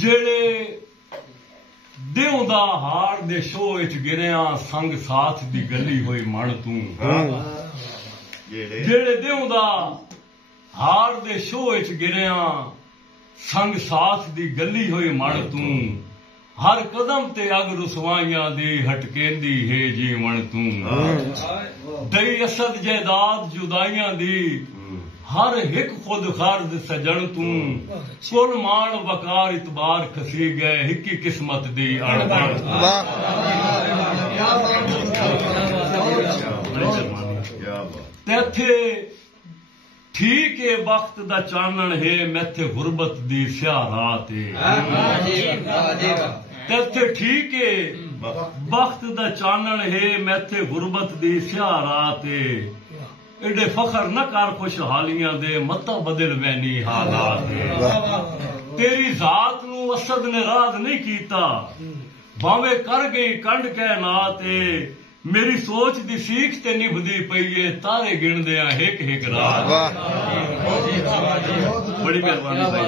जेड़े देव दा हार दे शो विच गिरिया संग साथ दी गली होई मण तू जेड़े देव दा हार दे शो विच गिरिया संग साथ दी गली होई मण तू हर कदम ते अग रुसवाइयां दी हटकेंदी है जीवन तू दई असद जायदाद जुदाइयां दी हर हिक खुद खारद सजन तू कुल मान वकार इतबार खसी गए हिकी किस्मत दी अणबण तेथे ठीक है वक्त दा चानन है मैथे गुरबत दी स्या रात तेथे ठीक है वक्त दा चानन है मैथे गुरबत दी स्या रात एडे फखर न कर खुशहालियां दे मता बदल वैनी हालात तेरी जात नू असद ने राज नहीं कीता भावे कर गई कंड कैनात मेरी सोच दी सीख ते निभदी पई है तारे गिणदे आ हिक हिक रात बड़ी मेहरबानी भाई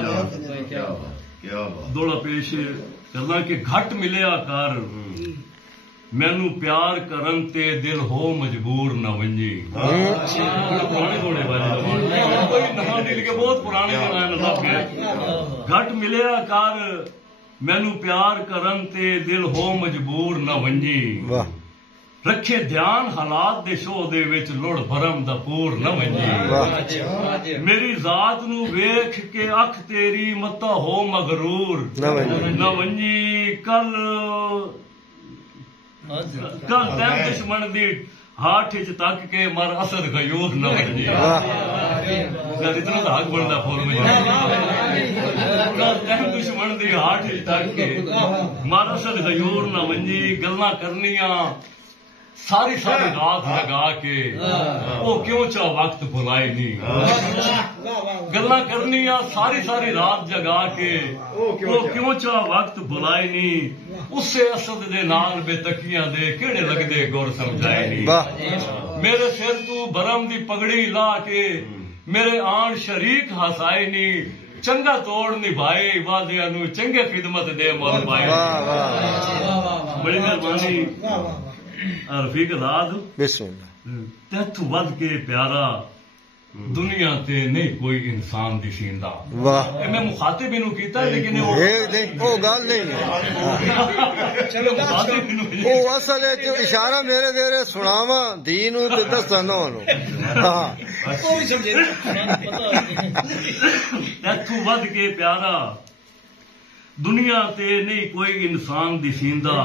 जान दौड़ा पेश करना कि घट मिलिया कर मैनू प्यार करन ते दिल हो मजबूर न वंजी पुराने घोड़े वाले कोई नवा मिल के बहुत पुराने गाना घट मिलिया कर मैनू प्यार करन ते दिल हो मजबूर न वंजी रखे ध्यान हालात दे शो दे विच लुड़ भरम दा पूर न वंजी मेरी जात नू वेख के अख तेरी मता हो मगरूर न वंजी कल तैं दुश्मन दी हाथ च तक के मर असद गयूर न वंजी इतना तो हक बनता फोन में तैं दुश्मन दी हाथ च तक के मर असद गयूर न वंजी गल्लां करनियां सारी सारी रात लगा के वो क्यों चा वक्त भुलाए नहीं गल्ला करनिया सारी सारी रात जगा के वो क्यों चा वक्त भुलाए नहीं उससे असद दे नाल बेतकियां दे केड़े लगदे गुर समझाए नहीं मेरे सिर तू बरम दी पगड़ी ला के मेरे आन शरीक हसाए नहीं चंगा तोड़ निभाए वादियां नू चंगे खिदमत दे मोल पाए बड़ी मेहरबानी रफीक आजाद तैथू वध के प्यारा दुनिया ते नहीं कोई इंसान दिसींदा मैं मुखातिब इनू कीता लेकिन वो गल नहीं चलो असल है इशारा मेरे तेरे सुनावा दीन ते दसना तैथू वध के प्यारा दुनिया ते नहीं कोई इंसान दिसींदा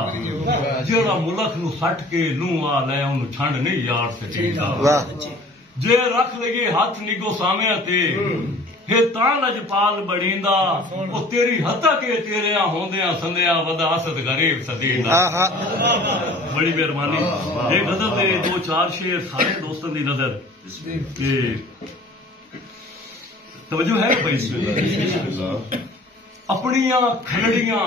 जेड़ा मुल्क नू सट के नू आ लै उन्हें छंड नहीं यार सकींदा जे रख लगे हाथ निगो सामया ते हे तां लजपाल बड़ींदा ओ तेरी हत्ता के तेरिया होंदिया संदिया वदा असद गरीब सदींदा बड़ी मेहरबानी एक नजर दे दो चार शेर सारे दोस्तों दी नजर के तवज्जो है भाई अपनिया खलड़ियां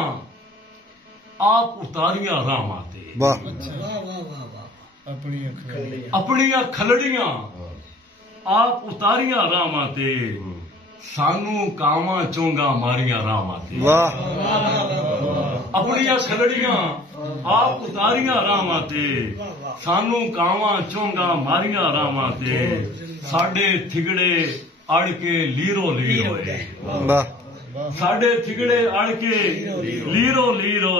आप उतारियां रामां ते अपनिया खलड़ियां आप उतारियां रामां ते सानू कावां चोंगा मारियां रामां ते अपनिया खलड़ियां आप उतारियां रामां ते सानू कावां चोंगा मारियां रामां ते साडे थिगड़े अड़ के लीरो लीरो साडे थिगड़े अड़ के लीरो लीरो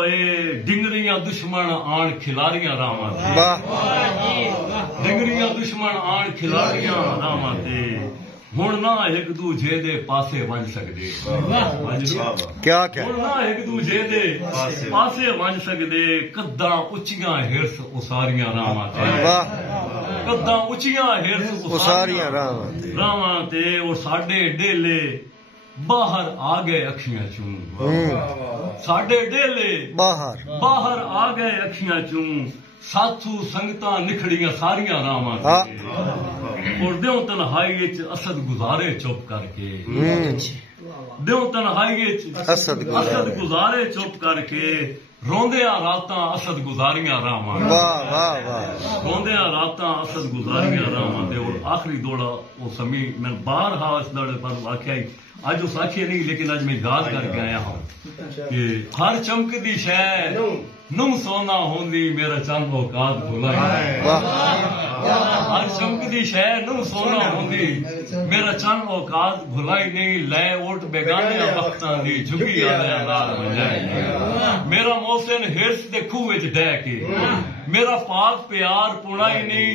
डिंगरियां दुश्मन आन खिलारियां रावां डिंगरियां दुश्मन आन खिलारियां रावां ते हुण ना एक दूजे दे पासे वंज सकदे क्या क्या हुण ना एक दूजे दे पासे वंज सकदे कद्दां उच्चियां हिरस उसारियां रावां ते कद्दां उच्चियां हिरस उसारियां रावां ते और साडे डेले बाहर आ गए अखियां चूं साडे डेले बाहर आ गए अखियां चूं साथू संगतां निखड़ियां सारियां रावां और देव तन्हाई विच असद गुजारे चुप करके देव तन्हाई विच असद गुजारे चुप करके रोंदियां रातां असद गुजारियां रावां रोंदियां रातां असद गुजारियां रावां ते और आखिरी दौड़ा वो समी मैं बाहर हा इस दौड़े पर आख्या आज वो साखी नहीं, लेकिन आज मैं याद करके आया हूँ कि हर चमकदी शह नुम सोना होंदी मेरा चंद औकात भुलाई। हर चमकदी शह नुम सोना होंदी मेरा चंद औकात भुलाई नहीं। लै उठ बेगाने वक्तां दी झुगी आलियां नाल वंजाई नहीं। मेरा मोहसिन हिरस दे खूह विच डह के मेरा पाक प्यार पुणाई नहीं।